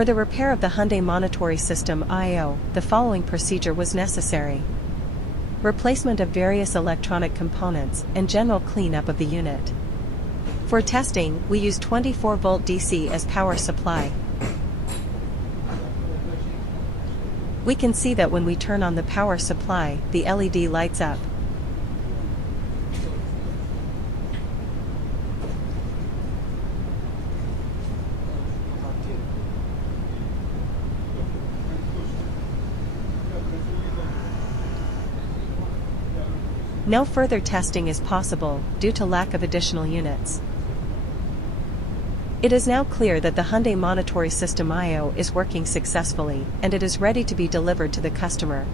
For the repair of the Hyundai Monitory system I/O, the following procedure was necessary. Replacement of various electronic components and general cleanup of the unit. For testing, we use 24-volt DC as power supply. We can see that when we turn on the power supply, the LED lights up. No further testing is possible due to lack of additional units. It is now clear that the Hyundai Monitory system I/O is working successfully, and it is ready to be delivered to the customer.